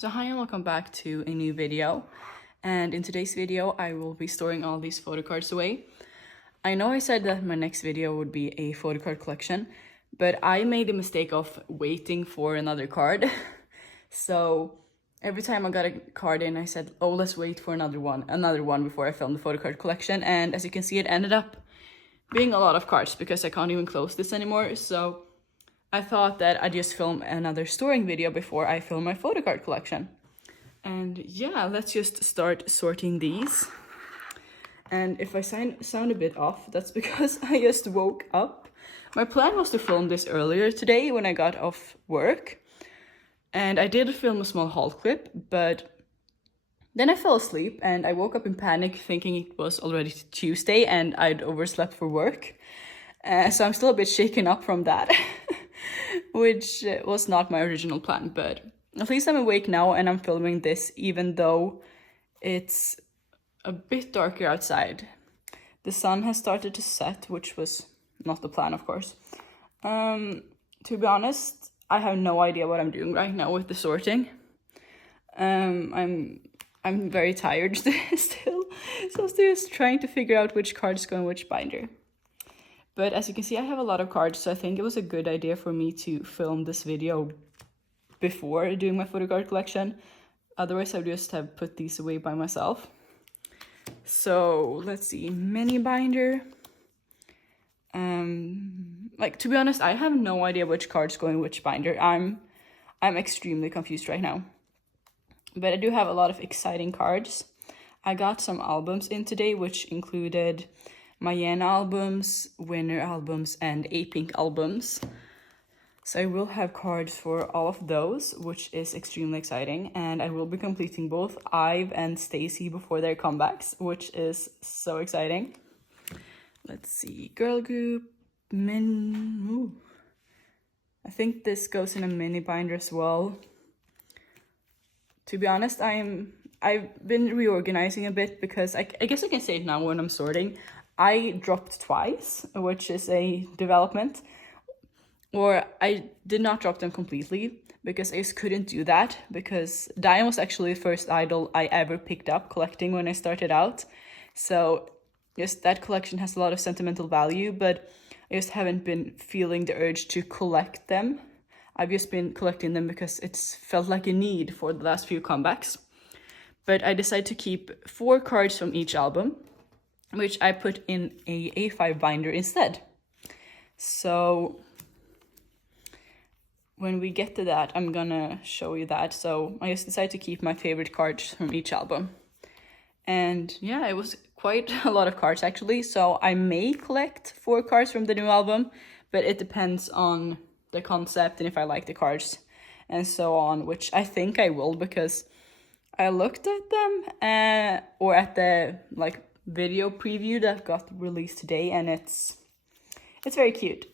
So hi and welcome back to a new video, and in today's video I will be storing all these photo cards away. I know I said that my next video would be a photo card collection, but I made the mistake of waiting for another card. So every time I got a card in, I said, oh, let's wait for another one before I film the photo card collection. And as you can see, it ended up being a lot of cards because I can't even close this anymore. So I thought that I'd just film another storing video before I film my photo card collection. And yeah, let's just start sorting these. And if I sound a bit off, that's because I just woke up. My plan was to film this earlier today when I got off work. And I did film a small haul clip, but then I fell asleep and I woke up in panic thinking it was already Tuesday and I'd overslept for work. So I'm still a bit shaken up from that. Which was not my original plan, but at least I'm awake now and I'm filming this even though it's a bit darker outside. The sun has started to set, which was not the plan, of course. To be honest, I have no idea what I'm doing right now with the sorting. I'm very tired still, so I'm just trying to figure out which cards go in which binder. But as you can see, I have a lot of cards, so I think it was a good idea for me to film this video before doing my photo card collection. Otherwise, I would just have put these away by myself. So let's see, mini binder. To be honest, I have no idea which cards go in which binder. I'm extremely confused right now. But I do have a lot of exciting cards. I got some albums in today, which included Mayenne albums, Winner albums, and A-Pink albums. So I will have cards for all of those, which is extremely exciting. And I will be completing both Ive and stayc before their comebacks, which is so exciting. Let's see, girl group, I think this goes in a mini binder as well. To be honest, I've been reorganizing a bit because I guess I can say it now when I'm sorting. I dropped twice, which is a development. Or I did not drop them completely because I just couldn't do that because Diane was actually the first idol I ever picked up collecting when I started out. So yes, that collection has a lot of sentimental value, but I just haven't been feeling the urge to collect them. I've just been collecting them because it's felt like a need for the last few comebacks. But I decided to keep 4 cards from each album, which I put in a A5 binder instead. So when we get to that, I'm gonna show you that. So I just decided to keep my favorite cards from each album. And yeah, it was quite a lot of cards actually. So I may collect 4 cards from the new album, but it depends on the concept and if I like the cards and so on, which I think I will because I looked at them or at the video preview that got released today, and it's very cute.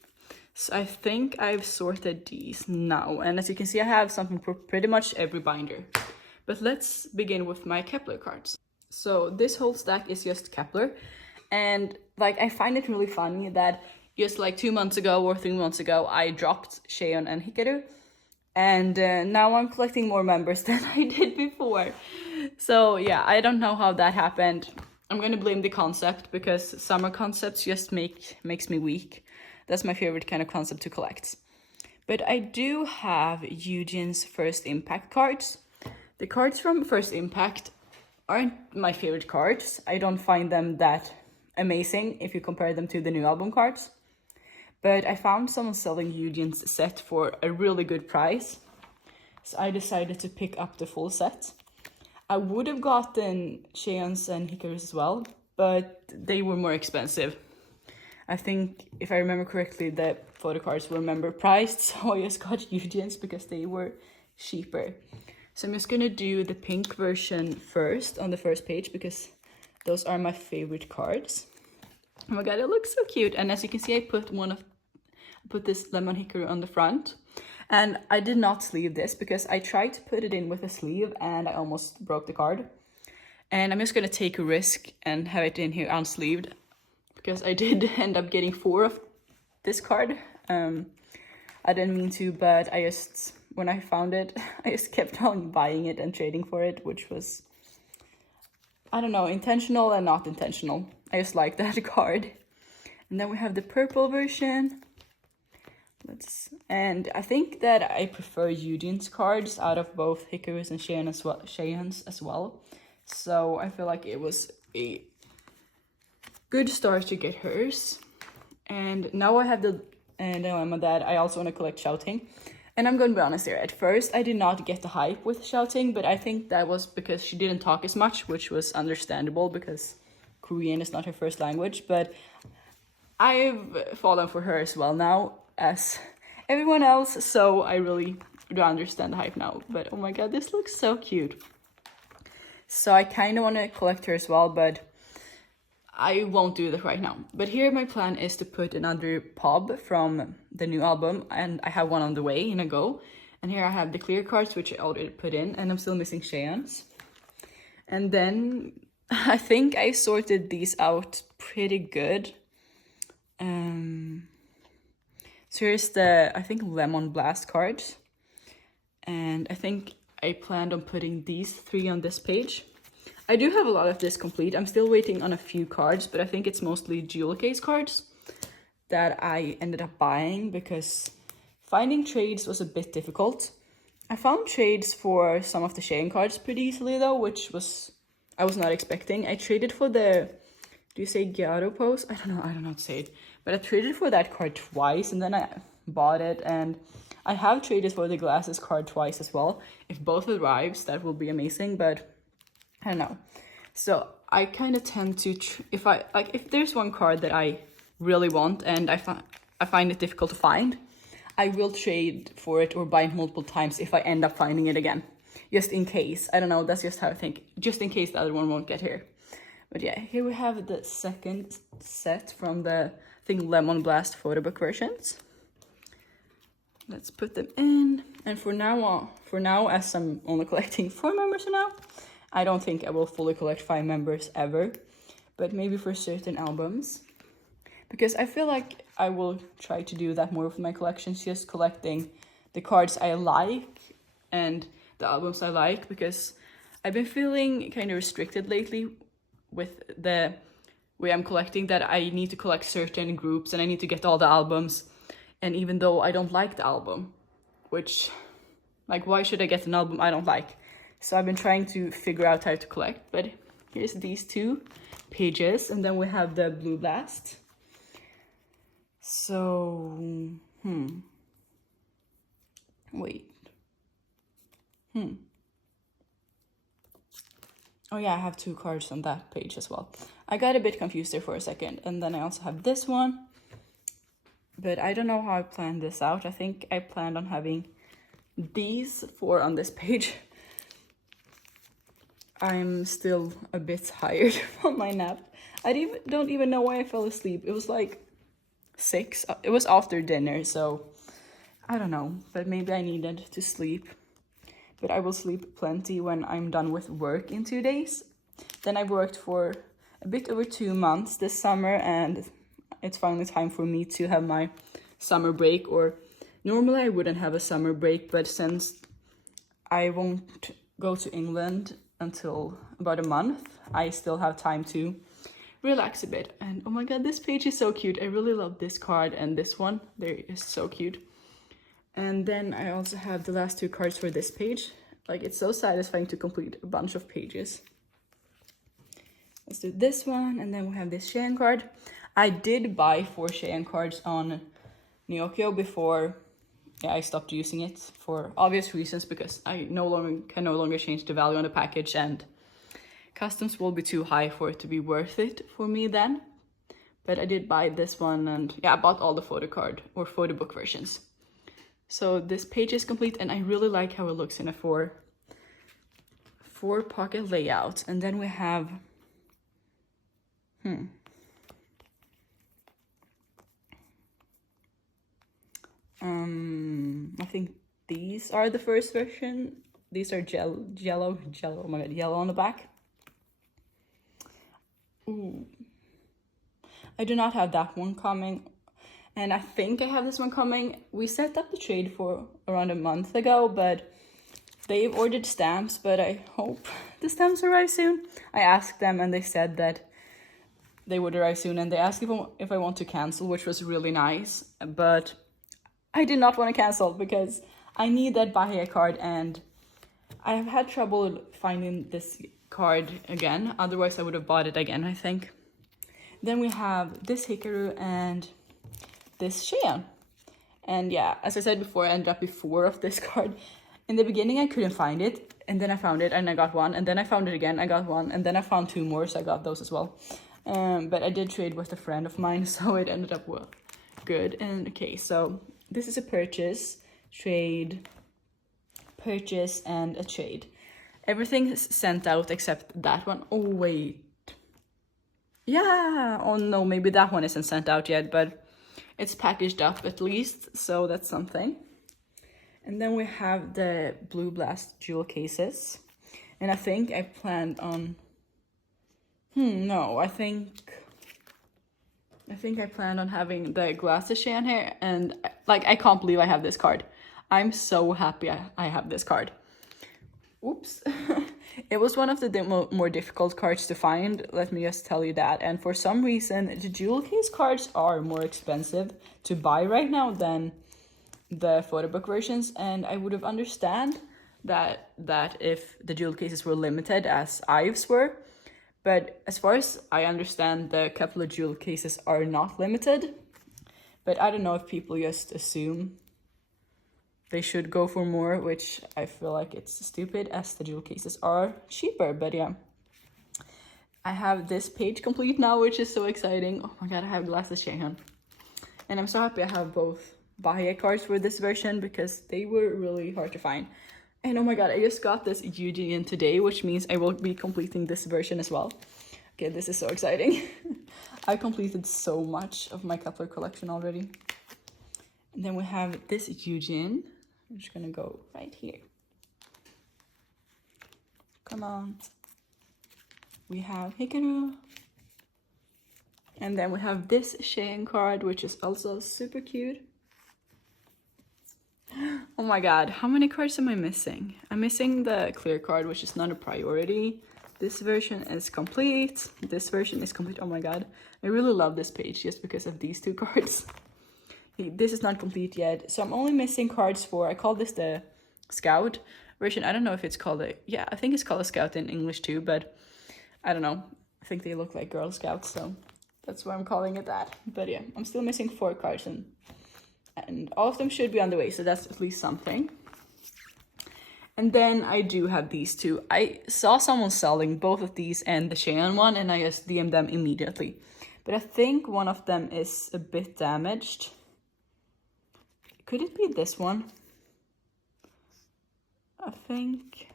So I think I've sorted these now, and as you can see, I have something for pretty much every binder. But let's begin with my Kepler cards. So this whole stack is just Kepler, and I find it really funny that just 2 months ago or 3 months ago, I dropped Cheon and Hikaru, and now I'm collecting more members than I did before. So yeah, I don't know how that happened. I'm gonna blame the concept because summer concepts just makes me weak. That's my favorite kind of concept to collect. But I do have Eugen's First Impact cards. The cards from First Impact aren't my favorite cards. I don't find them that amazing if you compare them to the new album cards. But I found someone selling Eugen's set for a really good price. So I decided to pick up the full set. I would have gotten Cheon's and Hikaru's as well, but they were more expensive. I think, if I remember correctly, the photo cards were member priced, so I just got Eugen's because they were cheaper. So I'm just gonna do the pink version first on the first page because those are my favorite cards. Oh my god, it looks so cute. And as you can see, I put this lemon Hikaru on the front. And I did not sleeve this because I tried to put it in with a sleeve and I almost broke the card. And I'm just gonna take a risk and have it in here unsleeved because I did end up getting 4 of this card. I didn't mean to, but I just when I found it, I just kept on buying it and trading for it, which was, I don't know, intentional and not intentional. I just like that card. And then we have the purple version. And I think that I prefer Eugene's cards out of both Hikaru's and Cheyenne's as well. So I feel like it was a good start to get hers. And now I have the dilemma that I also want to collect Shouting. And I'm going to be honest here, at first I did not get the hype with Shouting, but I think that was because she didn't talk as much, which was understandable because Korean is not her first language. But I've fallen for her as well now as everyone else, so I really do understand the hype now. But oh my god, this looks so cute. So I kind of want to collect her as well, but I won't do that right now. But here my plan is to put another pub from the new album, and I have one on the way in a go. And here I have the clear cards, which I already put in, and I'm still missing Cheyenne's. And then I think I sorted these out pretty good. So here's the, I think, Lemon Blast cards. And I think I planned on putting these 3 on this page. I do have a lot of this complete. I'm still waiting on a few cards, but I think it's mostly jewel case cards that I ended up buying because finding trades was a bit difficult. I found trades for some of the Cheyenne cards pretty easily though, which I was not expecting. I traded for the, do you say Gyaro pose? I don't know how to say it. But I traded for that card twice and then I bought it, and I have traded for the glasses card twice as well. If both arrives, that will be amazing, but I don't know. So I kind of tend to, if there's one card that I really want and I find it difficult to find, I will trade for it or buy it multiple times if I end up finding it again. Just in case. I don't know, that's just how I think. Just in case the other one won't get here. But yeah, here we have the second set from the, I think, Lemon Blast photo book versions. Let's put them in. And for now, as I'm only collecting 4 members for now, I don't think I will fully collect 5 members ever, but maybe for certain albums. Because I feel like I will try to do that more with my collections, just collecting the cards I like and the albums I like, because I've been feeling kind of restricted lately with the way I'm collecting, that I need to collect certain groups and I need to get all the albums. And even though I don't like the album, which, like, why should I get an album I don't like? So I've been trying to figure out how to collect, but here's these 2 pages, and then we have the Blue Blast. So, wait. Oh yeah, I have 2 cards on that page as well. I got a bit confused there for a second, and then I also have this one. But I don't know how I planned this out. I think I planned on having these 4 on this page. I'm still a bit tired from my nap. I don't even know why I fell asleep. It was like 6. It was after dinner, so I don't know. But maybe I needed to sleep. But I will sleep plenty when I'm done with work in 2 days. Then I worked for a bit over 2 months this summer, and it's finally time for me to have my summer break. Or normally I wouldn't have a summer break, but since I won't go to England until about a month, I still have time to relax a bit. And oh my god, this page is so cute. I really love this card and this one. They're so cute. And then I also have the last 2 cards for this page. Like, it's so satisfying to complete a bunch of pages. Let's do this one, and then we have this Cheyenne card. I did buy 4 Cheyenne cards on Nyokyo before I stopped using it for obvious reasons, because I can no longer change the value on the package, and customs will be too high for it to be worth it for me then. But I did buy this one, and yeah, I bought all the photo card or photo book versions. So this page is complete, and I really like how it looks in a 4 pocket layout. And then we have I think these are the first version. These are yellow, oh my god, yellow on the back. Ooh. I do not have that one coming. And I think I have this one coming. We set up the trade for around a month ago, but they've ordered stamps, but I hope the stamps arrive soon. I asked them and they said that they would arrive soon, and they asked if I want to cancel, which was really nice. But I did not want to cancel because I need that Bahia card, and I have had trouble finding this card again. Otherwise, I would have bought it again, I think. Then we have this Hikaru and this Cheyenne. And yeah, as I said before, I ended up with 4 of this card. In the beginning, I couldn't find it, and then I found it, and I got one, and then I found it again, I got one, and then I found 2 more, so I got those as well. But I did trade with a friend of mine, so it ended up well good. And okay, so this is a purchase, trade, purchase, and a trade. Everything is sent out except that one. Oh, wait. Yeah. Oh, no, maybe that one isn't sent out yet, but it's packaged up at least, so that's something. And then we have the Blue Blast jewel cases. And I think I planned on... no, I think I planned on having the glasses Cheyenne here, and like, I can't believe I have this card. I'm so happy I have this card. Oops. It was one of the more difficult cards to find, let me just tell you that. And for some reason, the jewel case cards are more expensive to buy right now than the photo book versions, and I would have understand that if the jewel cases were limited as Ives were. But as far as I understand, the Kepler jewel cases are not limited. But I don't know if people just assume they should go for more, which I feel like it's stupid as the jewel cases are cheaper. But yeah, I have this page complete now, which is so exciting. Oh my god, I have glasses Cheyenne. And I'm so happy I have both Bahia cards for this version because they were really hard to find. And oh my god, I just got this Eugene today, which means I will be completing this version as well. Okay, this is so exciting. I completed so much of my Kepler collection already. And then we have this Eugene. I'm just gonna go right here. Come on. We have Hikaru. And then we have this Cheyenne card, which is also super cute. Oh my god, how many cards am I missing? I'm missing the clear card, which is not a priority. This version is complete. This version is complete. Oh my god, I really love this page just because of these 2 cards. This is not complete yet, so I'm only missing cards for, I call this the Scout version. I don't know if it's called a, yeah, I think it's called a Scout in English too, but I don't know. I think they look like Girl Scouts, so that's why I'm calling it that. But yeah, I'm still missing 4 cards, and all of them should be on the way, so that's at least something. And then I do have these 2. I saw someone selling both of these and the Cheyenne one, and I just DM'd them immediately. But I think one of them is a bit damaged. Could it be this one? I think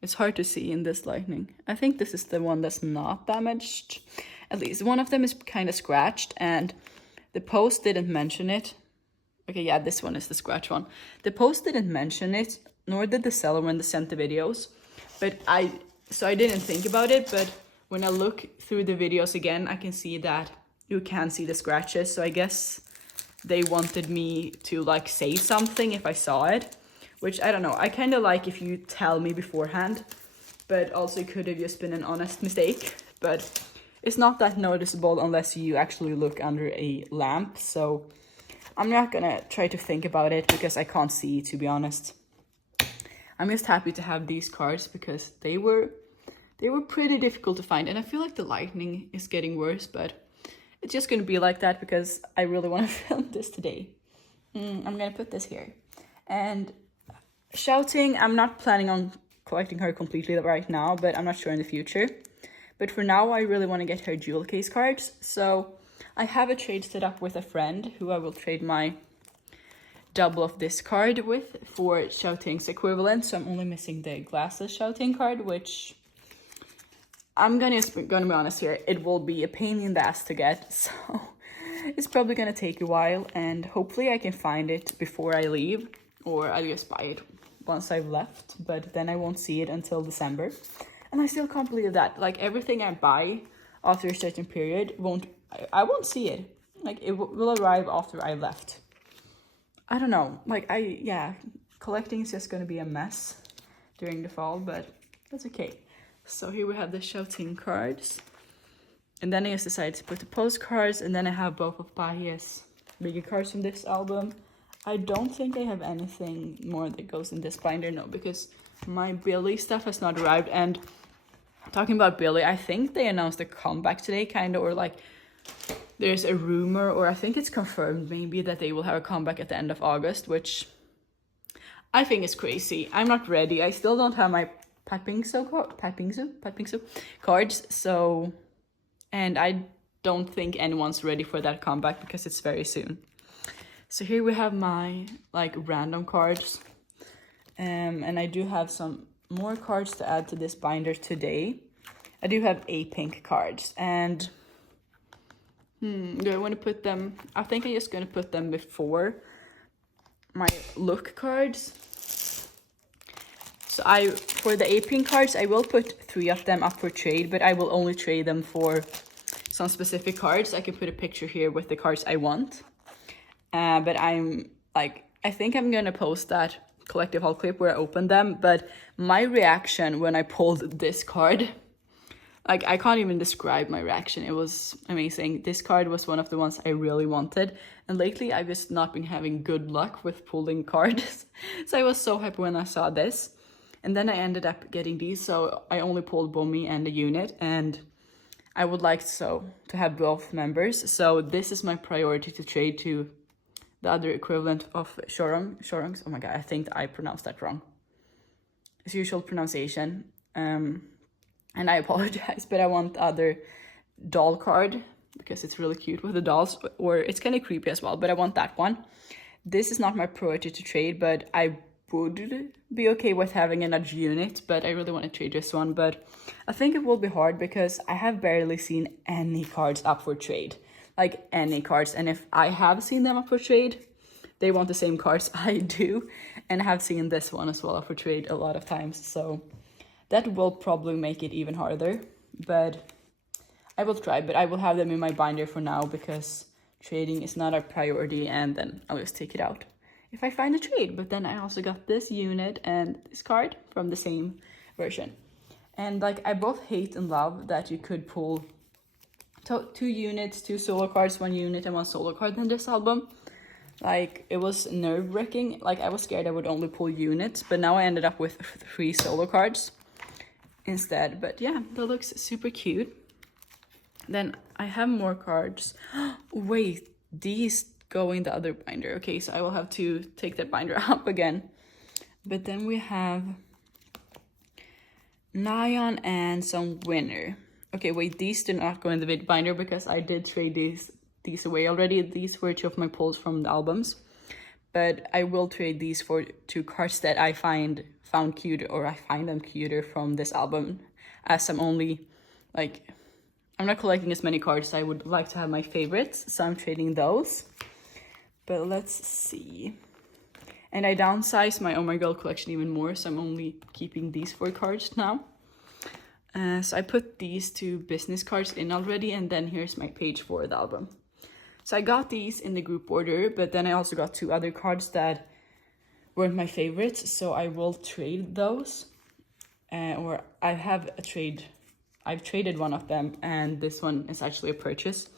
it's hard to see in this lighting. I think this is the one that's not damaged. At least one of them is kind of scratched, and the post didn't mention it. Okay, yeah, this one is the scratch one. The post didn't mention it, nor did the seller when they sent the videos. But I didn't think about it, but when I look through the videos again, I can see that you can see the scratches. So I guess they wanted me to like say something if I saw it, which I don't know. I kind of like if you tell me beforehand, but also it could have just been an honest mistake. But it's not that noticeable unless you actually look under a lamp. So I'm not gonna try to think about it because I can't see, to be honest. I'm just happy to have these cards because they were pretty difficult to find, and I feel like the lighting is getting worse, but it's just gonna be like that because I really want to film this today. I'm gonna put this here. And Shouting, I'm not planning on collecting her completely right now, but I'm not sure in the future. But for now, I really want to get her jewel case cards. So I have a trade set up with a friend who I will trade my double of this card with for Shouting's equivalent. So I'm only missing the glasses Shouting card, which I'm gonna be honest here, it will be a pain in the ass to get. So it's probably gonna take a while, and hopefully I can find it before I leave, or I'll just buy it once I've left, but then I won't see it until December. And I still can't believe that. Like, everything I buy after a certain period I won't see it. like it will arrive after I left. I don't know, like collecting is just gonna be a mess during the fall, but that's okay. So here we have the shouting cards, and then I just decided to put the postcards, and then I have both of Bahia's bigger cards from this album. I don't think I have anything more that goes in this binder, no, because my Billy stuff has not arrived. And talking about Billy, I think they announced a comeback today, kind of, or like there's a rumor, or I think it's confirmed maybe, that they will have a comeback at the end of August, which I think is crazy. I'm not ready. I still don't have my pipingsu cards, so, and I don't think anyone's ready for that comeback because it's very soon. So here we have my like random cards, and I do have some more cards to add to this binder today. I do have 8 pink cards, and do I want to put them? I think I'm just going to put them before my look cards. So for the 8 pink cards, I will put 3 of them up for trade, but I will only trade them for some specific cards. I can put a picture here with the cards I want. But I think I'm gonna post that collective haul clip where I opened them, but my reaction when I pulled this card, like I can't even describe my reaction. It was amazing. This card was one of the ones I really wanted, and lately I've just not been having good luck with pulling cards. So I was so happy when I saw this, and then I ended up getting these, so I only pulled Bommy and a unit, and I would like to have both members. So this is my priority to trade to the other equivalent of Shorungs. Oh my god, I think I pronounced that wrong. It's usual pronunciation. And I apologize, but I want the other doll card because it's really cute with the dolls, or it's kind of creepy as well, but I want that one. This is not my priority to trade, but I would be okay with having another unit, but I really want to trade this one. But I think it will be hard because I have barely seen any cards up for trade. Like any cards, and if I have seen them up for trade, they want the same cards I do, and I have seen this one as well up for trade a lot of times, so that will probably make it even harder, but I will try. But I will have them in my binder for now because trading is not a priority, and then I'll just take it out if I find a trade. But then I also got this unit and this card from the same version, and like I both hate and love that you could pull 2 units, 2 solo cards, 1 unit and 1 solo card in this album. Like it was nerve-wracking. Like I was scared I would only pull units, but now I ended up with 3 solo cards instead. But yeah, that looks super cute. Then I have more cards. Wait, these go in the other binder. Okay, so I will have to take that binder up again. But then we have Nyan and some winner. Okay, wait, these did not go in the vid binder because I did trade these away already. These were 2 of my pulls from the albums, but I will trade these for 2 cards that I found cute, or I find them cuter from this album, as I'm only I'm not collecting as many cards. I would like to have my favorites, so I'm trading those. But let's see. And I downsized my Oh My Girl collection even more, so I'm only keeping these 4 cards now. So I put these 2 business cards in already, and then here's my page for the album. So I got these in the group order, but then I also got 2 other cards that weren't my favorites, so I will trade those. Or I've traded one of them, and this one is actually a purchase.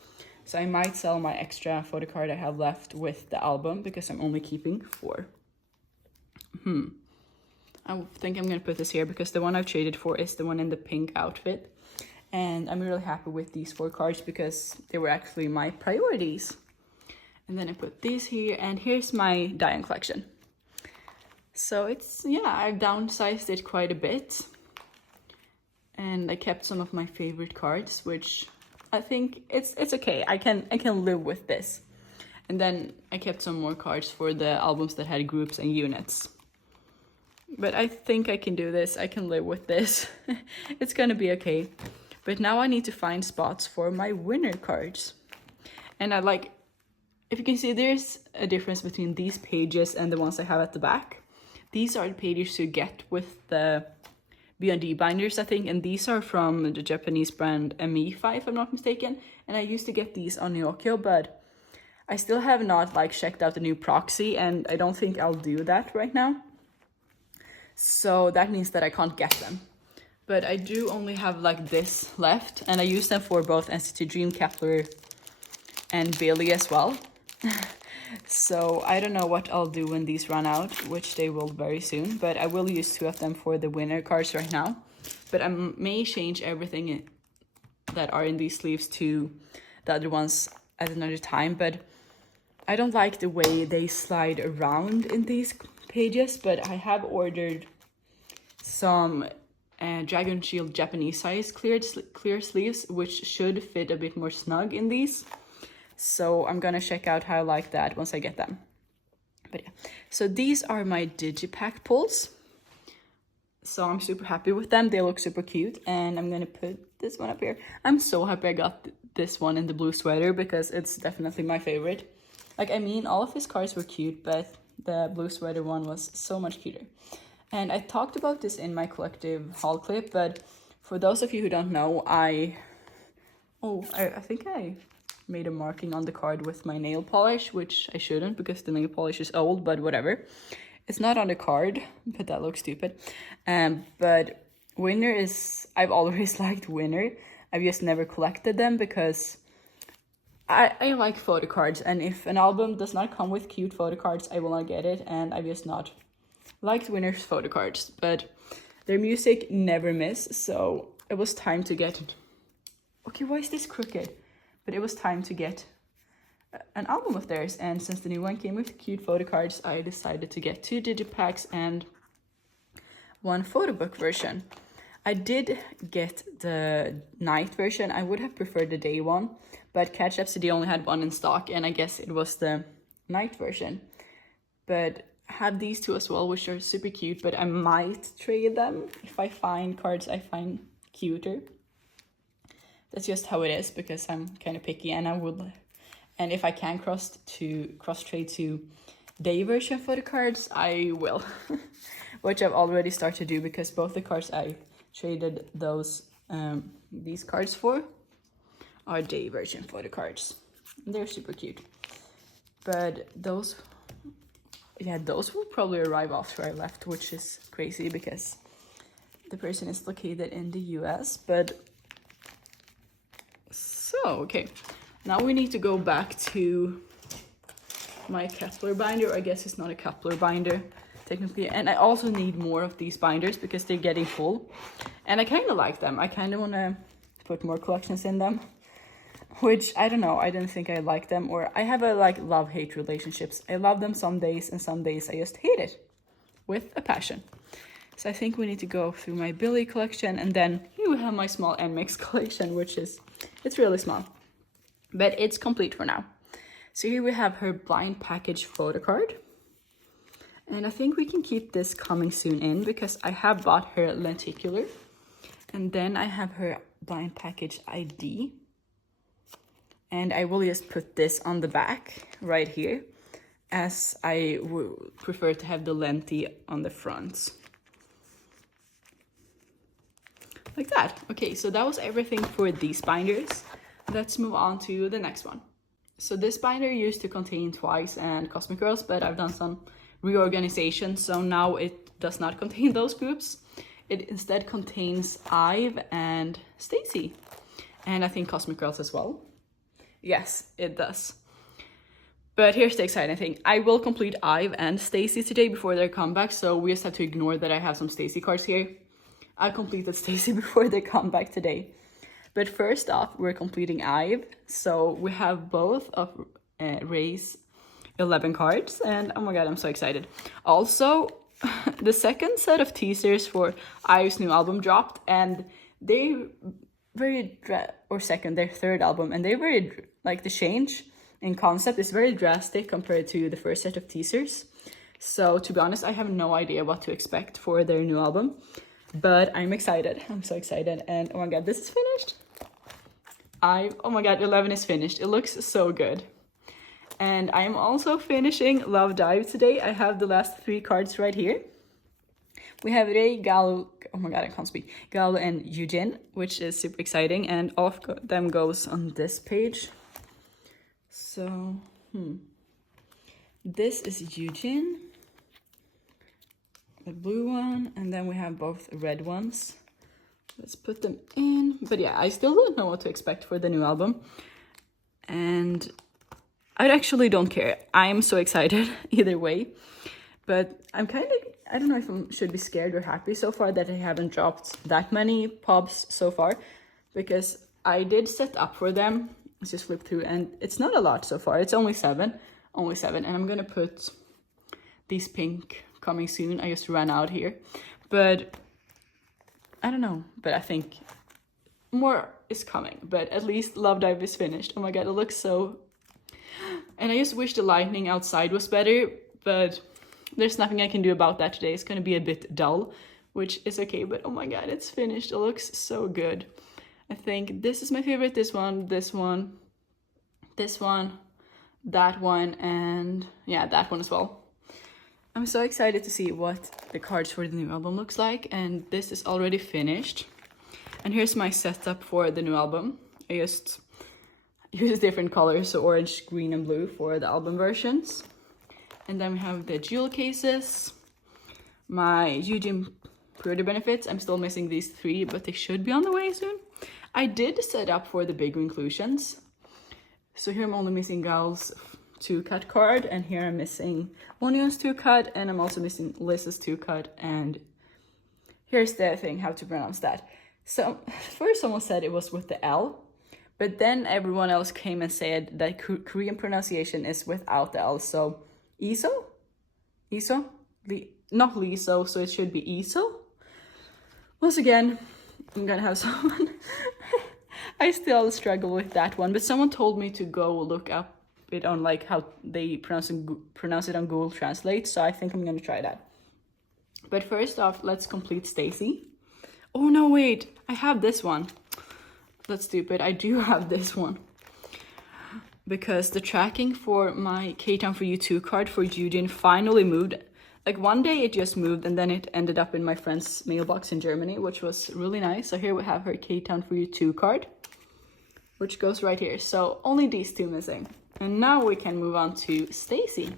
So I might sell my extra photo card I have left with the album because I'm only keeping 4. I think I'm going to put this here because the one I've traded for is the one in the pink outfit. And I'm really happy with these 4 cards because they were actually my priorities. And then I put these here, and here's my Diane collection. So it's, yeah, I've downsized it quite a bit. And I kept some of my favorite cards, which I think it's okay. I can live with this. And then I kept some more cards for the albums that had groups and units. But I think I can do this. I can live with this. It's gonna be okay. But now I need to find spots for my winner cards. And if you can see, there's a difference between these pages and the ones I have at the back. These are the pages you get with the B&D binders, I think. And these are from the Japanese brand ME5, if I'm not mistaken. And I used to get these on Neokyo, but I still have not like checked out the new proxy, and I don't think I'll do that right now. So that means that I can't get them. But I do only have like this left, and I use them for both NCT Dream, Kepler, and Bailey as well. So I don't know what I'll do when these run out, which they will very soon, but I will use 2 of them for the winner cards right now. But I may change everything that are in these sleeves to the other ones at another time. But I don't like the way they slide around in these pages, but I have ordered some Dragon Shield Japanese size clear sleeves, which should fit a bit more snug in these. So I'm gonna check out how I like that once I get them. But yeah, so these are my Digipack pulls. So I'm super happy with them. They look super cute, and I'm gonna put this one up here. I'm so happy I got this one in the blue sweater because it's definitely my favorite. Like, I mean, all of his cards were cute, but the blue sweater one was so much cuter. And I talked about this in my collective haul clip, but for those of you who don't know, I think I made a marking on the card with my nail polish, which I shouldn't because the nail polish is old, but whatever. It's not on the card, but that looks stupid. But Winner is, I've always liked Winner. I've just never collected them because I like photo cards, and if an album does not come with cute photo cards, I will not get it, and I've just not liked Winner's photo cards. But their music never miss, so it was time to get... Okay, why is this crooked? But it was time to get an album of theirs, and since the new one came with cute photo cards, I decided to get 2 digipacks and 1 photo book version. I did get the night version. I would have preferred the day one, but Catch Rhapsody only had 1 in stock, and I guess it was the night version. But I have these 2 as well, which are super cute, but I might trade them if I find cards I find cuter. That's just how it is, because I'm kind of picky, and and if I can cross trade to day version for the cards, I will. Which I've already started to do, because both the cards I traded these cards for are day version for the cards. They're super cute. But those will probably arrive after I left, which is crazy because the person is located in the US. But so, okay, now we need to go back to my Kepler binder. I guess it's not a Kepler binder technically, and I also need more of these binders because they're getting full, and I kind of like them. I kind of want to put more collections in them, which I don't know, I didn't think I liked them, or I have a like love-hate relationships. I love them some days, and some days I just hate it with a passion. So I think we need to go through my Billy collection, and then here we have my small NMix collection, which is, it's really small, but it's complete for now. So here we have her blind package photo card. And I think we can keep this coming soon in because I have bought her lenticular. And then I have her blind package ID. And I will just put this on the back right here, as I would prefer to have the lenti on the front. Like that. Okay, so that was everything for these binders. Let's move on to the next one. So this binder used to contain Twice and Cosmic Girls, but I've done some reorganization, so now it does not contain those groups. It instead contains Ive and Stacy, and I think Cosmic Girls as well. Yes, it does. But here's the exciting thing. I will complete Ive and Stacy today before their comeback, so we just have to ignore that I have some Stacy cards here. I completed Stacy before they come back today. But first off, we're completing Ive, so we have both of Ray's 11 cards, and oh my god, I'm so excited. Also, the second set of teasers for Ive's new album dropped, and their third album, and they're very, like, the change in concept is very drastic compared to the first set of teasers. So to be honest, I have no idea what to expect for their new album, but I'm excited. I'm so excited, and oh my god, this is finished. Oh my god, 11 is finished. It looks so good. And I'm also finishing Love Dive today. I have the last 3 cards right here. We have Ray, Galo, oh my god, I can't speak, Galo and Eugene, which is super exciting, and all of them goes on this page. So This is Eugene, the blue one, and then we have both red ones. Let's put them in. But yeah, I still don't know what to expect for the new album. And I actually don't care. I'm so excited either way. But I'm kind of, I don't know if I should be scared or happy so far that I haven't dropped that many pops so far. Because I did set up for them. Let's just flip through, and it's not a lot so far. It's only seven. And I'm gonna put these pink coming soon. I just ran out here. But I don't know. But I think more is coming. But at least Love Dive is finished. Oh my god, it looks so... And I just wish the lighting outside was better. But there's nothing I can do about that today. It's gonna be a bit dull, which is okay. But oh my god, it's finished. It looks so good. I think this is my favorite, this one, this one, this one, that one, and yeah, that one as well. I'm so excited to see what the cards for the new album looks like, and this is already finished. And here's my setup for the new album. I just use different colors, so orange, green, and blue for the album versions. And then we have the jewel cases, my Eugene pre-order benefits. I'm still missing these three, but they should be on the way soon. I did set up for the bigger inclusions. So here I'm only missing Gal's 2-cut card, and here I'm missing Onion's 2-cut, and I'm also missing Liz's 2-cut, and here's the thing, how to pronounce that. So first someone said it was with the L, but then everyone else came and said that Korean pronunciation is without the L, so Iso? Not Liso, so it should be Iso. Once again, I'm gonna have someone... I still struggle with that one, but someone told me to go look up it on like how they pronounce it on Google Translate, so I think I'm gonna try that. But first off, let's complete Stacy. Oh no, wait, I have this one. That's stupid, I do have this one. Because the tracking for my kep1er card for Eugene finally moved. Like one day it just moved, and then it ended up in my friend's mailbox in Germany, which was really nice. So here we have her kep1er card, which goes right here. So only these two missing. And now we can move on to Stacy.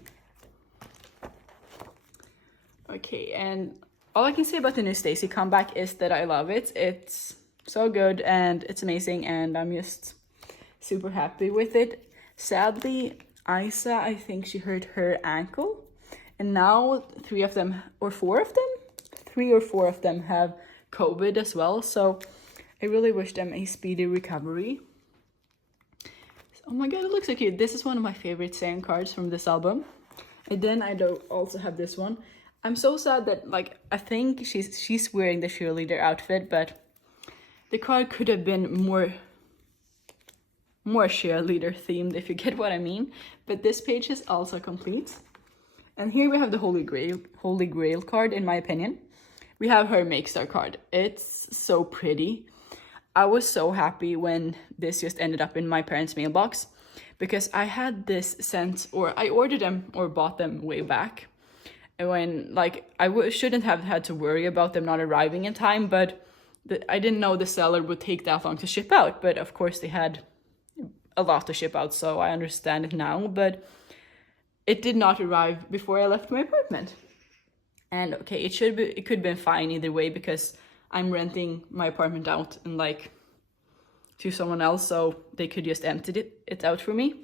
Okay, and all I can say about the new Stacy comeback is that I love it. It's so good and it's amazing, and I'm just super happy with it. Sadly, Elsa, I think she hurt her ankle. And now 3 or 4 of them have COVID as well. So I really wish them a speedy recovery. Oh my god, it looks so cute. This is one of my favorite Saiyan cards from this album. And then I also have this one. I'm so sad that, like, I think she's wearing the cheerleader outfit, but the card could have been more cheerleader themed, if you get what I mean. But this page is also complete. And here we have the Holy Grail card, in my opinion. We have her Make Star card. It's so pretty. I was so happy when this just ended up in my parents' mailbox, because I had this sent, or I ordered them or bought them way back. And when, like, I shouldn't have had to worry about them not arriving in time, but I didn't know the seller would take that long to ship out. But of course they had a lot to ship out, so I understand it now. But it did not arrive before I left my apartment. And okay, it could have been fine either way, because I'm renting my apartment out and like to someone else, so they could just empty it out for me.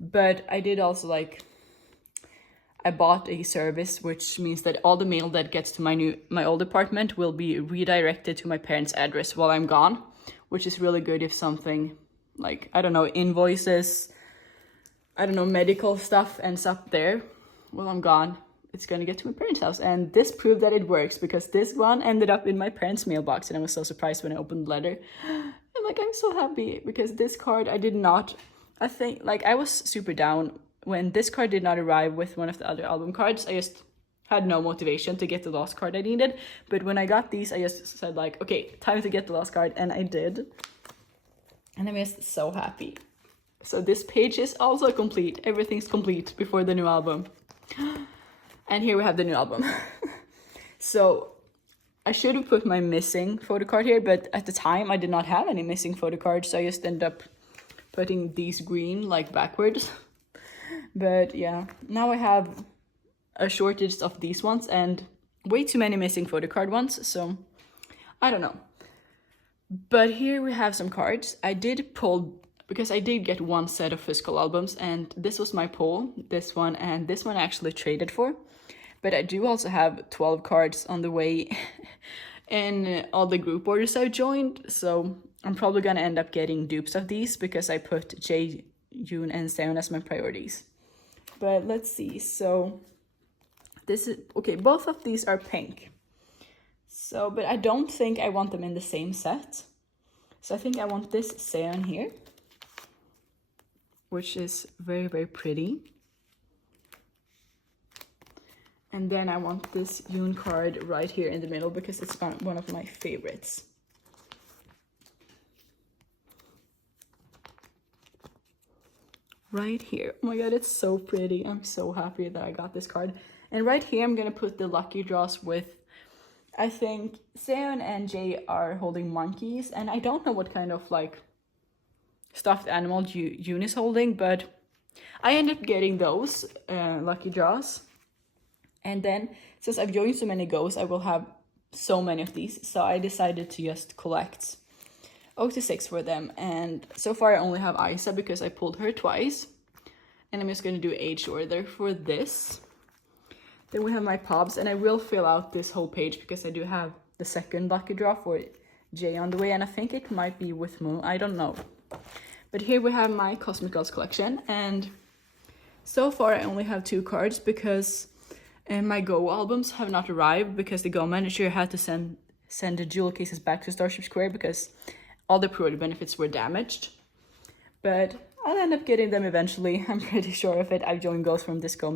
But I did also I bought a service, which means that all the mail that gets to my old apartment will be redirected to my parents' address while I'm gone, which is really good if something like, I don't know, invoices, I don't know, medical stuff ends up there while I'm gone. It's gonna get to my parents' house. And this proved that it works, because this one ended up in my parents' mailbox, and I was so surprised when I opened the letter. I'm so happy, because this card I think, like, I was super down when this card did not arrive with one of the other album cards. I just had no motivation to get the lost card I needed. But when I got these, I just said like, okay, time to get the lost card, and I did. And I'm just so happy. So this page is also complete. Everything's complete before the new album. And here we have the new album. So I should have put my missing photo card here, but at the time I did not have any missing photo cards, so I just ended up putting these green like backwards. But yeah, now I have a shortage of these ones and way too many missing photo card ones, so I don't know. But here we have some cards. I did pull, because I did get one set of physical albums, and this was my pull, this one and this one I actually traded for. But I do also have 12 cards on the way in all the group orders I've joined, so I'm probably gonna end up getting dupes of these because I put Jay, Yoon, and Seon as my priorities. But let's see, so this is, okay, both of these are pink. So, but I don't think I want them in the same set. So I think I want this Seon here, which is very, very pretty. And then I want this Yoon card right here in the middle because it's one of my favorites. Right here. Oh my god, it's so pretty. I'm so happy that I got this card. And right here, I'm gonna put the lucky draws with, I think Seon and Jay are holding monkeys, and I don't know what kind of like stuffed animal Yoon is holding, but I ended up getting those lucky draws. And then, since I've joined so many goes, I will have so many of these. So I decided to just collect 0-6 for them. And so far I only have Isa because I pulled her twice. And I'm just going to do age order for this. Then we have my pobs. And I will fill out this whole page because I do have the second lucky draw for Jay on the way. And I think it might be with Moon. I don't know. But here we have my Cosmic Girls collection. And so far I only have 2 cards because... and my Go albums have not arrived because the Go manager had to send the jewel cases back to Starship Square because all the pre-order benefits were damaged. But I'll end up getting them eventually. I'm pretty sure of it. I've joined Goes from this Go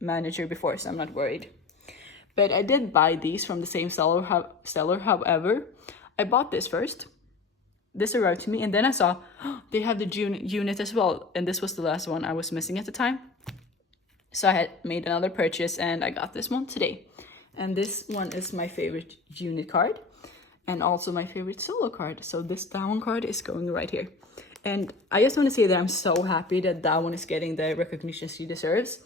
manager before, so I'm not worried. But I did buy these from the same seller. However, I bought this first. This arrived to me, and then I saw they have the June unit as well. And this was the last one I was missing at the time. So I had made another purchase and I got this one today. And this one is my favorite unit card and also my favorite solo card. So this Daewon card is going right here. And I just want to say that I'm so happy that Daewon is getting the recognition she deserves.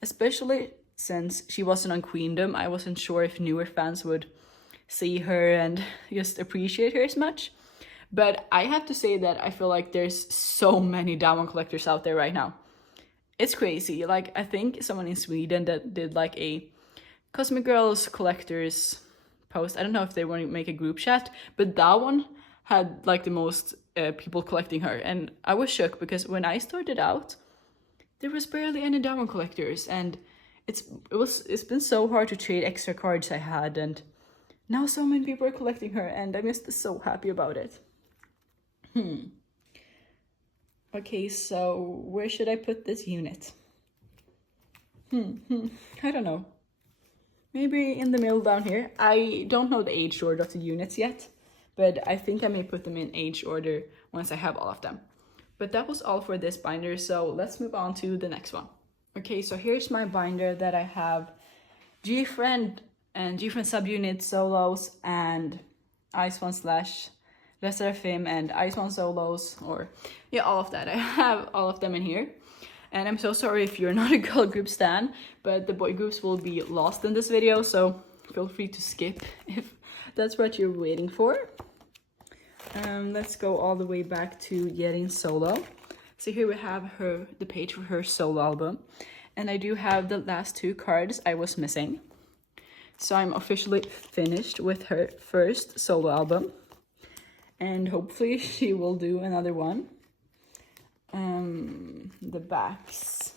Especially since she wasn't on Queendom. I wasn't sure if newer fans would see her and just appreciate her as much. But I have to say that I feel like there's so many Daewon collectors out there right now. It's crazy. Like, I think someone in Sweden that did like a Cosmic Girls collectors post. I don't know if they want to make a group chat, but that one had like the most people collecting her. And I was shocked because when I started out, there was barely any Daewon collectors. And it's been so hard to trade extra cards I had. And now so many people are collecting her. And I'm just so happy about it. Okay, so where should I put this unit? I don't know. Maybe in the middle down here. I don't know the age order of the units yet, but I think I may put them in age order once I have all of them. But that was all for this binder, so let's move on to the next one. Okay, so here's my binder that I have G-Friend and G-Friend subunit solos and Ice One slash Le Seraphim and Ice One solos, or yeah, all of that. I have all of them in here. And I'm so sorry if you're not a girl group stan, but the boy groups will be lost in this video, so feel free to skip if that's what you're waiting for. Let's go all the way back to Yerin solo. So here we have the page for her solo album. And I do have the last 2 cards I was missing. So I'm officially finished with her first solo album. And hopefully she will do another one. The backs.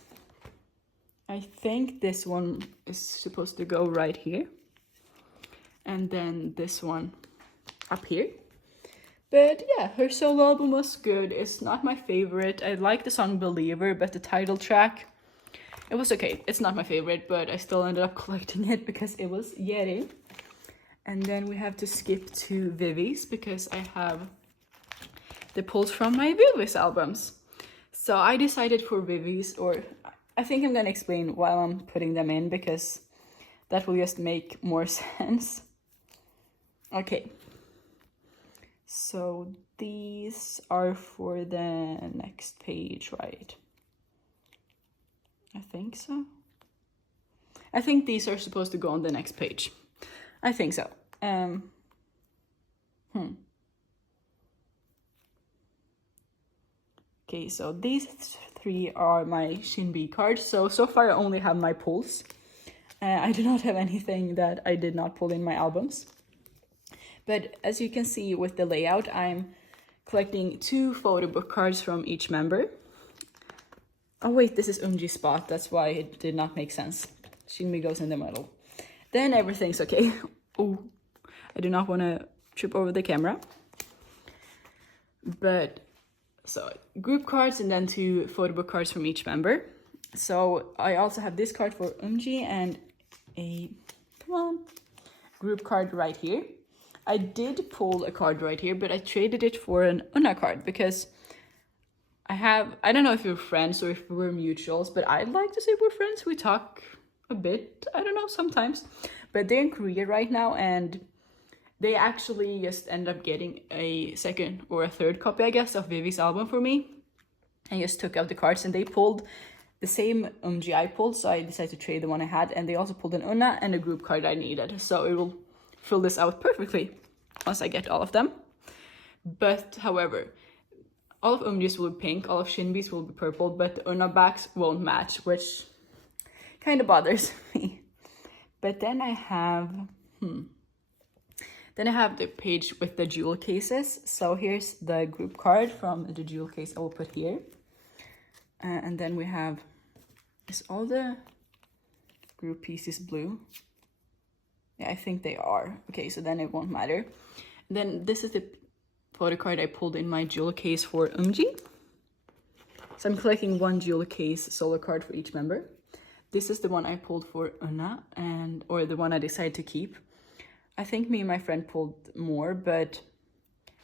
I think this one is supposed to go right here. And then this one up here. But yeah, her solo album was good. It's not my favorite. I like the song Believer, but the title track, it was okay. It's not my favorite, but I still ended up collecting it because it was Yeri. And then we have to skip to Vivi's because I have the pulls from my Vivi's albums. So I decided for Vivi's, or I think I'm gonna explain while I'm putting them in because that will just make more sense. Okay. So these are for the next page, right? I think so. I think these are supposed to go on the next page. I think so. Okay, so these three are my Shinbi cards. So far I only have my pulls. I do not have anything that I did not pull in my albums. But as you can see with the layout, I'm collecting 2 photo book cards from each member. Oh wait, this is Unji's spot. That's why it did not make sense. Shinbi goes in the middle. Then everything's okay. Oh, I do not want to trip over the camera. But, so group cards and then 2 photo book cards from each member. So I also have this card for Unji and a, group card right here. I did pull a card right here, but I traded it for an Una card because I don't know if we're friends or if we're mutuals, but I'd like to say we're friends. We talk a bit, I don't know, sometimes. But they're in Korea right now, and they actually just end up getting a second or a third copy, I guess, of Vivi's album for me. I just took out the cards, and they pulled the same I pulled, so I decided to trade the one I had, and they also pulled an Una and a group card I needed. So it will fill this out perfectly once I get all of them. But however, all of Umji's will be pink, all of Shinbi's will be purple, but the Una backs won't match, which kind of bothers me. But then I have the page with the jewel cases. So here's the group card from the jewel case I will put here. And then we have, is all the group pieces blue? Yeah, I think they are. Okay, so then it won't matter. Then this is the photo card I pulled in my jewel case for Umji. So I'm collecting 1 jewel case solo card for each member. This is the one I pulled for Una, or the one I decided to keep. I think me and my friend pulled more, but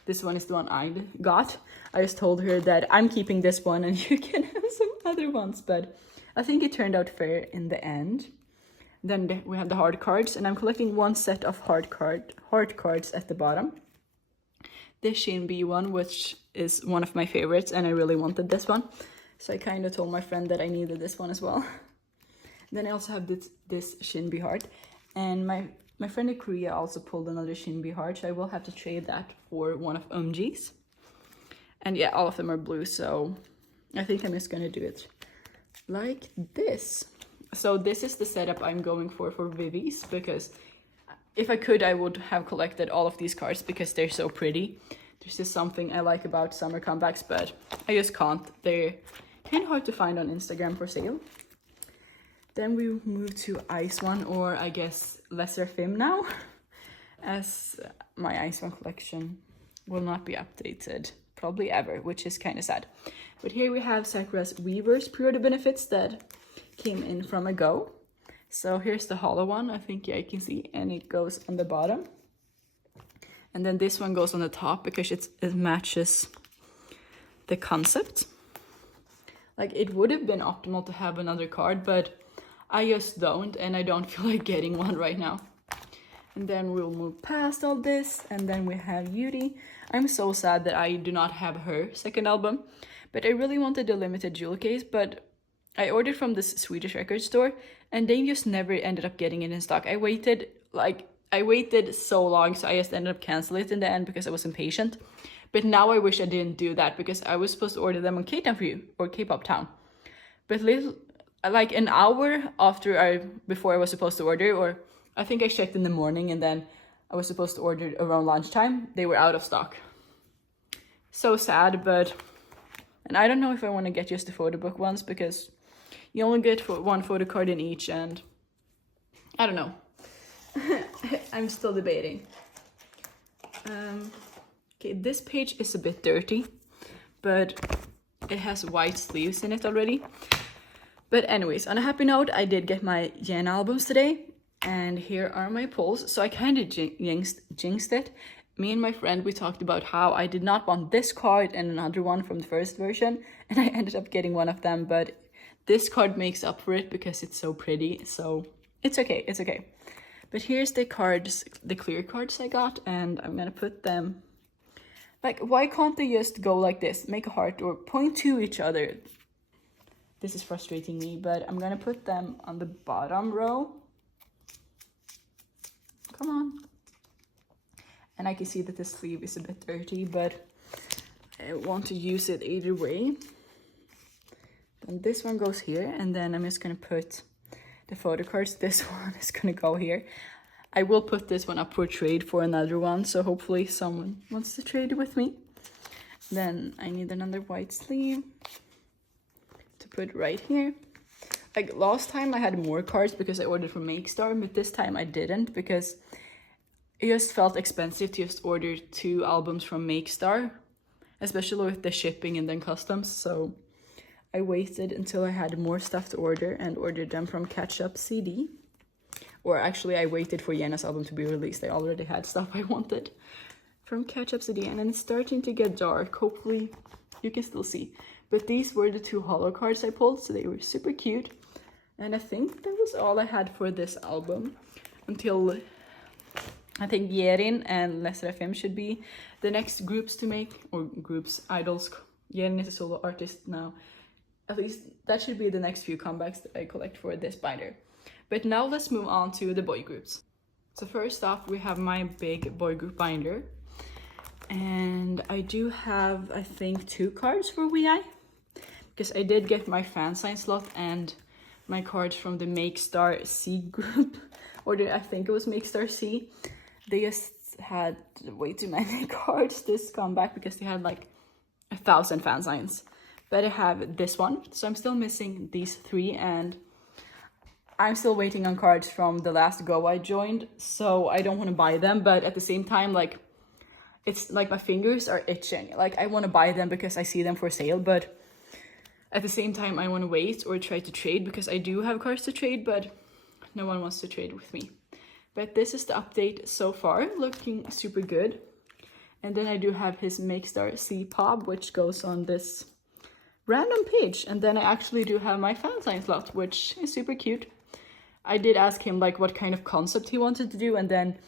this one is the one I got. I just told her that I'm keeping this one and you can have some other ones, but I think it turned out fair in the end. Then we have the hard cards, and I'm collecting 1 set of hard cards at the bottom. The Shinbi one, which is one of my favorites, and I really wanted this one. So I kind of told my friend that I needed this one as well. Then I also have this Shinbi heart, and my friend in Korea also pulled another Shinbi heart, so I will have to trade that for one of Umji's. And yeah, all of them are blue, so I think I'm just gonna do it like this. So this is the setup I'm going for Vivi's, because if I could, I would have collected all of these cards because they're so pretty. There's just something I like about summer comebacks, but I just can't. They're kind of hard to find on Instagram for sale. Then we move to Ice One, or I guess Lesser Fim now, as my Ice One collection will not be updated probably ever, which is kind of sad. But here we have Sakura's Weavers pre-order benefits that came in from a go. So here's the hollow one, I think you can see, and it goes on the bottom. And then this one goes on the top because it matches the concept. Like, it would have been optimal to have another card, but I just don't, and I don't feel like getting one right now. And then we'll move past all this, and then we have Yuri. I'm so sad that I do not have her second album, but I really wanted the limited jewel case, but I ordered from this Swedish record store, and they just never ended up getting it in stock. I waited so long, so I just ended up canceling it in the end because I was impatient. But now I wish I didn't do that, because I was supposed to order them on K-Town for you, or K-Pop Town. But like an hour before I was supposed to order, or I think I checked in the morning, and then I was supposed to order around lunchtime, they were out of stock. So sad, and I don't know if I want to get just the photo book ones, because you only get 1 photo card in each, and I don't know. I'm still debating. Okay, this page is a bit dirty, but it has white sleeves in it already. But anyways, on a happy note, I did get my Yen albums today, and here are my pulls. So I kind of jinxed it. Me and my friend, we talked about how I did not want this card and another one from the first version, and I ended up getting one of them, but this card makes up for it because it's so pretty, so it's okay, it's okay. But here's the cards, the clear cards I got, and I'm gonna put them, like, why can't they just go like this, make a heart, or point to each other? This is frustrating me, but I'm gonna put them on the bottom row. Come on. And I can see that the sleeve is a bit dirty, but I want to use it either way. Then this one goes here, and then I'm just gonna put the photo cards. This one is gonna go here. I will put this one up for trade for another one, so hopefully someone wants to trade it with me. Then I need another white sleeve to put right here. Like last time I had more cards because I ordered from Makestar, but this time I didn't because it just felt expensive to just order 2 albums from Makestar, especially with the shipping and then customs. So I waited until I had more stuff to order and ordered them from Catch-Up CD. Or actually I waited for Jenna's album to be released. I already had stuff I wanted from Catch-Up CD, and then it's starting to get dark. Hopefully you can still see. But these were the 2 holo cards I pulled, so they were super cute. And I think that was all I had for this album until I think Yerin and Lesser FM should be the next groups to make, or groups, idols. Yerin is a solo artist now. At least that should be the next few comebacks that I collect for this binder. But now let's move on to the boy groups. So first off, we have my big boy group binder. And I do have, I think, 2 cards for WeI. Because I did get my fan sign slot and my cards from the Makestar C group. Or I think it was Makestar C. They just had way too many cards this comeback because they had like 1,000 fan signs. But I have this one, so I'm still missing these 3, and I'm still waiting on cards from the last go I joined, so I don't want to buy them, but at the same time, like, it's like my fingers are itching. Like, I want to buy them because I see them for sale, but at the same time, I want to wait or try to trade because I do have cards to trade, but no one wants to trade with me. But this is the update so far, looking super good. And then I do have his Makestar C pop, which goes on this random page. And then I actually do have my fan sign slot, which is super cute. I did ask him like what kind of concept he wanted to do, and then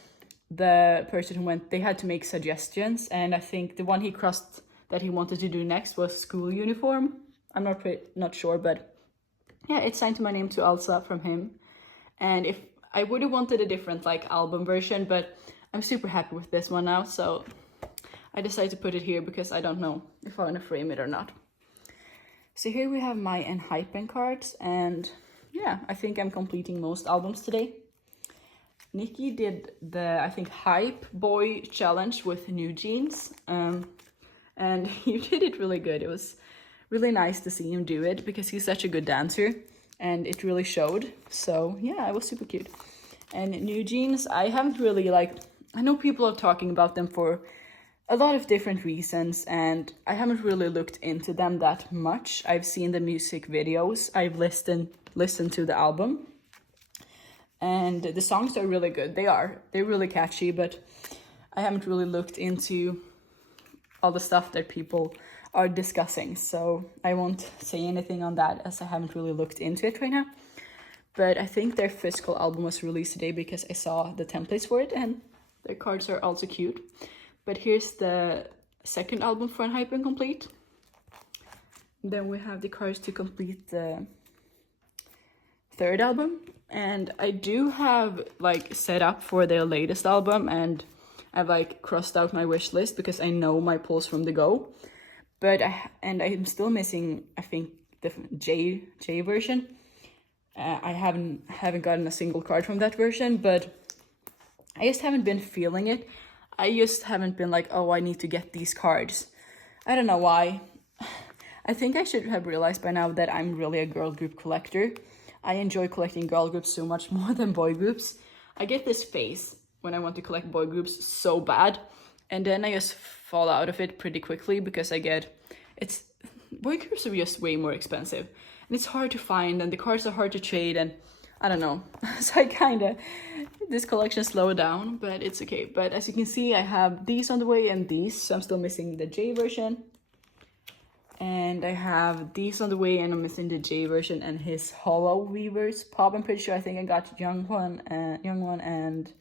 the person who went, they had to make suggestions, and I think the one he crossed that he wanted to do next was school uniform. I'm not sure, but yeah, it's signed to my name to Elsa from him. And if I would have wanted a different like album version, but I'm super happy with this one now, so I decided to put it here because I don't know if I want to frame it or not. So here we have my Unhypen cards, and yeah, I think I'm completing most albums today. Nikki did the, I think, Hype Boy challenge with New Jeans, and he did it really good. It was really nice to see him do it because he's such a good dancer, and it really showed. So yeah, it was super cute. And New Jeans, I haven't really like, I know people are talking about them for a lot of different reasons, and I haven't really looked into them that much. I've seen the music videos, I've listened to the album, and the songs are really good. They're really catchy, but I haven't really looked into all the stuff that people are discussing, so I won't say anything on that as I haven't really looked into it right now. But I think their physical album was released today because I saw the templates for it, and their cards are also cute. But here's the second album for Unhypen complete. Then we have the cards to complete the third album. And I do have like set up for their latest album, and I've like crossed out my wish list because I know my pulls from the go. But I'm still missing, I think, the J version. I haven't gotten a single card from that version, but I just haven't been feeling it. I just haven't been like, oh, I need to get these cards. I don't know why. I think I should have realized by now that I'm really a girl group collector. I enjoy collecting girl groups so much more than boy groups. I get this phase when I want to collect boy groups so bad, and then I just fall out of it pretty quickly because boy groups are just way more expensive, and it's hard to find, and the cards are hard to trade, and I don't know. So this collection slowed down, but it's okay. But as you can see, I have these on the way and these, so I'm still missing the J version. And I have these on the way, and I'm missing the J version and his Hollow Weavers pop. I'm pretty sure I think I got Young One and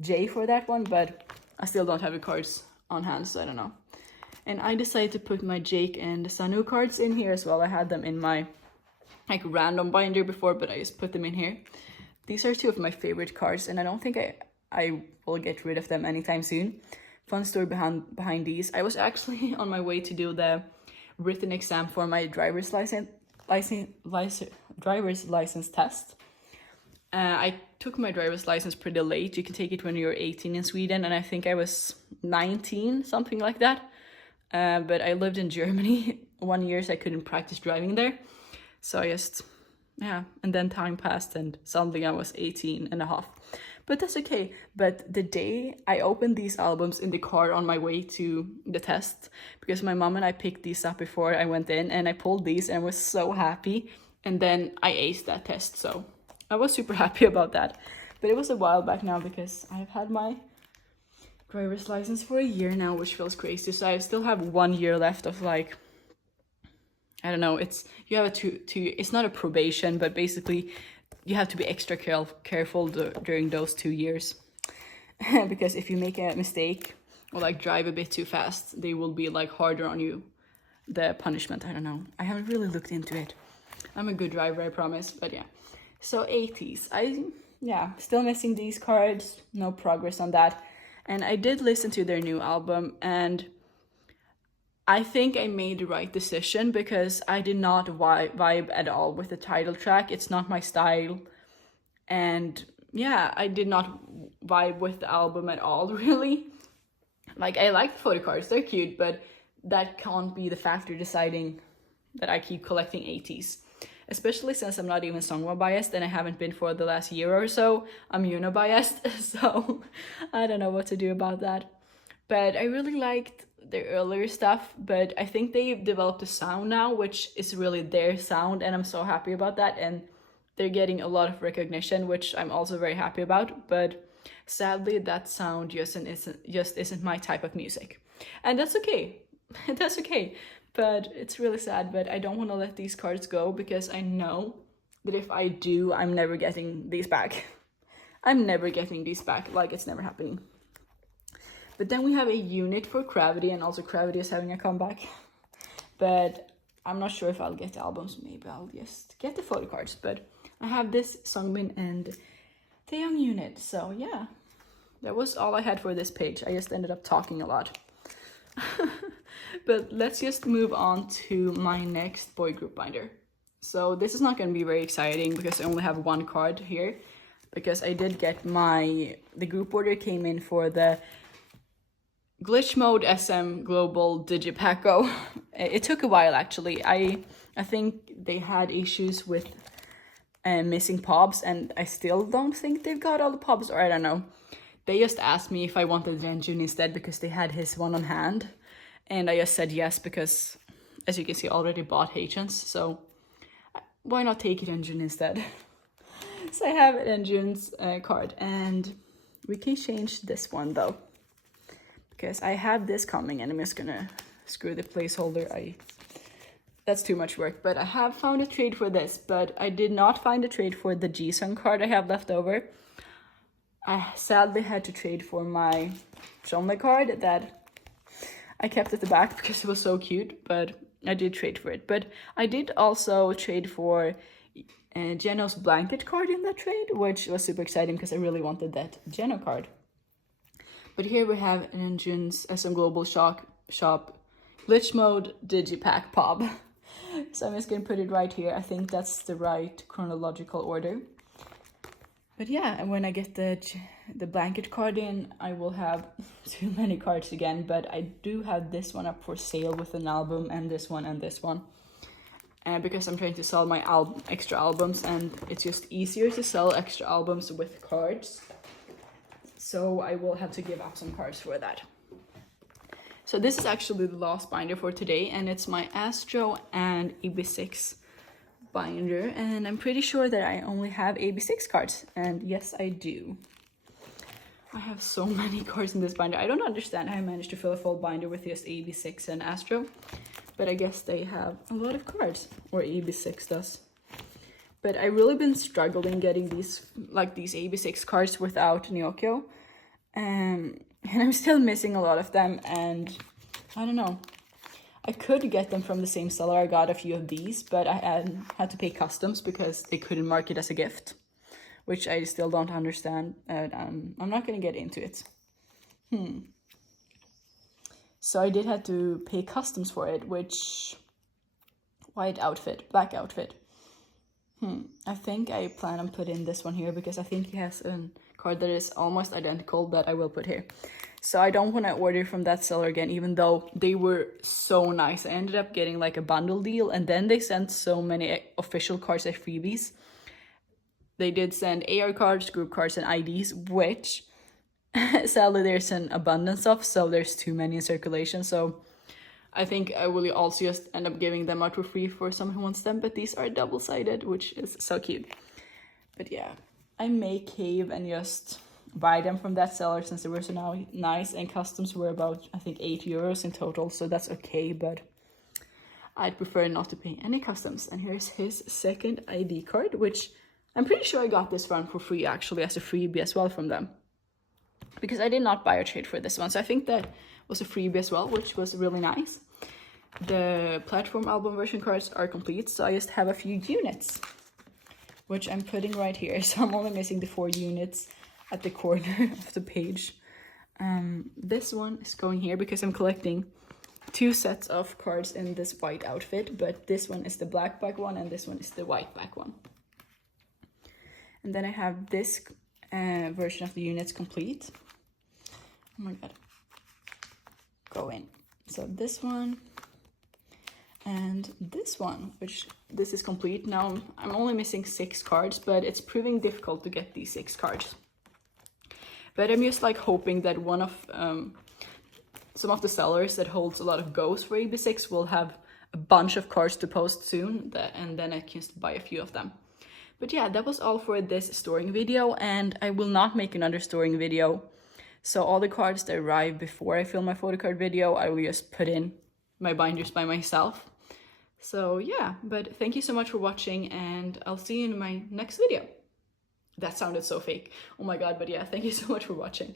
J for that one, but I still don't have the cards on hand, so I don't know. And I decided to put my Jake and Sanu cards in here as well. I had them in my like random binder before, but I just put them in here. These are two of my favorite cards, and I don't think I will get rid of them anytime soon. Fun story behind these. I was actually on my way to do the written exam for my driver's license test. I took my driver's license pretty late. You can take it when you're 18 in Sweden, and I think I was 19, something like that. But I lived in Germany 1 year, so I couldn't practice driving there. So I just, yeah, and then time passed and suddenly I was 18 and a half. But that's okay. But the day I opened these albums in the car on my way to the test, because my mom and I picked these up before I went in, and I pulled these and I was so happy. And then I aced that test, so I was super happy about that. But it was a while back now, because I've had my driver's license for a year now, which feels crazy. So I still have 1 year left of, like, I don't know, you have it's not a probation, but basically you have to be extra careful during those 2 years. Because if you make a mistake or like drive a bit too fast, they will be like harder on you, the punishment. I don't know, I haven't really looked into it. I'm a good driver, I promise. But yeah, so 80s, still missing these cards, no progress on that. And I did listen to their new album, and I think I made the right decision, because I did not vibe at all with the title track. It's not my style. And yeah, I did not vibe with the album at all, really. Like, I like the photo cards, they're cute, but that can't be the factor deciding that I keep collecting 80s. Especially since I'm not even songwa biased, and I haven't been for the last year or so. I'm Uno biased, so I don't know what to do about that. But I really liked their earlier stuff, but I think they've developed a sound now, which is really their sound, and I'm so happy about that. And they're getting a lot of recognition, which I'm also very happy about. But sadly, that sound just isn't my type of music, and that's okay. That's okay. But it's really sad. But I don't want to let these cards go, because I know that if I do, I'm never getting these back. I'm never getting these back. Like, it's never happening. But then we have a unit for Gravity, and also Gravity is having a comeback. But I'm not sure if I'll get the albums. Maybe I'll just get the photo cards. But I have this Songbin and the Young Unit. So yeah, that was all I had for this page. I just ended up talking a lot. But let's just move on to my next boy group binder. So this is not going to be very exciting, because I only have one card here. Because I did get the group order came in for the Glitch Mode SM Global Digipaco. It took a while, actually. I think they had issues with missing pobs, and I still don't think they've got all the pobs, or I don't know. They just asked me if I wanted Renjun instead, because they had his one on hand. And I just said yes, because, as you can see, I already bought Hachans, so why not take Renjun instead? So I have Renjun's card, and we can change this one, though. Because I had this coming, and I'm just gonna screw the placeholder. That's too much work, but I have found a trade for this, but I did not find a trade for the Jisung card I have left over. I sadly had to trade for my Chonle card that I kept at the back because it was so cute, but I did trade for it. But I did also trade for Geno's blanket card in that trade, which was super exciting because I really wanted that Geno card. But here we have Renjun's SM Global Shop Glitch Mode Digipack Pob. So I'm just going to put it right here. I think that's the right chronological order. But yeah, and when I get the blanket card in, I will have too many cards again. But I do have this one up for sale with an album, and this one and this one. Because I'm trying to sell my extra albums, and it's just easier to sell extra albums with cards. So I will have to give up some cards for that. So this is actually the last binder for today, and it's my Astro and Eb6 binder, and I'm pretty sure that I only have Eb6 cards, and yes, I do. I have so many cards in this binder. I don't understand how I managed to fill a full binder with just Eb6 and Astro, but I guess they have a lot of cards, or Eb6 does. But I've really been struggling getting these Eb6 cards without Nyokyo, and I'm still missing a lot of them, and I don't know. I could get them from the same seller. I got a few of these, but I had to pay customs because they couldn't mark it as a gift, which I still don't understand. I'm not going to get into it. So I did have to pay customs for it, which... white outfit, black outfit. I think I plan on putting this one here because I think he has a card that is almost identical that I will put here. So I don't want to order from that seller again, even though they were so nice. I ended up getting like a bundle deal, and then they sent so many official cards as freebies. They did send AR cards, group cards, and IDs, which sadly there's an abundance of, so there's too many in circulation. So I think I will also just end up giving them out for free for someone who wants them, but these are double-sided, which is so cute. But yeah, I may cave and just buy them from that seller since they were so nice, and customs were about, I think, €8 in total, so that's okay, but I'd prefer not to pay any customs. And here's his second ID card, which I'm pretty sure I got this one for free, actually, as a freebie as well from them, because I did not buy or trade for this one, so I think that was a freebie as well, which was really nice. The platform album version cards are complete, so I just have a few units, which I'm putting right here. So I'm only missing the 4 units at the corner of the page. This one is going here because I'm collecting 2 sets of cards in this white outfit, but this one is the black back one and this one is the white back one. And then I have this version of the units complete. Oh my god. Go in. So this one and this one, which this is complete. Now I'm only missing 6 cards, but it's proving difficult to get these 6 cards. But I'm just like hoping that one of some of the sellers that holds a lot of goes for EB6 will have a bunch of cards to post soon, and then I can just buy a few of them. But yeah, that was all for this storing video, and I will not make another storing video. So all the cards that arrive before I film my photo card video, I will just put in my binders by myself. So yeah, but thank you so much for watching, and I'll see you in my next video. That sounded so fake. Oh my god, but yeah, thank you so much for watching.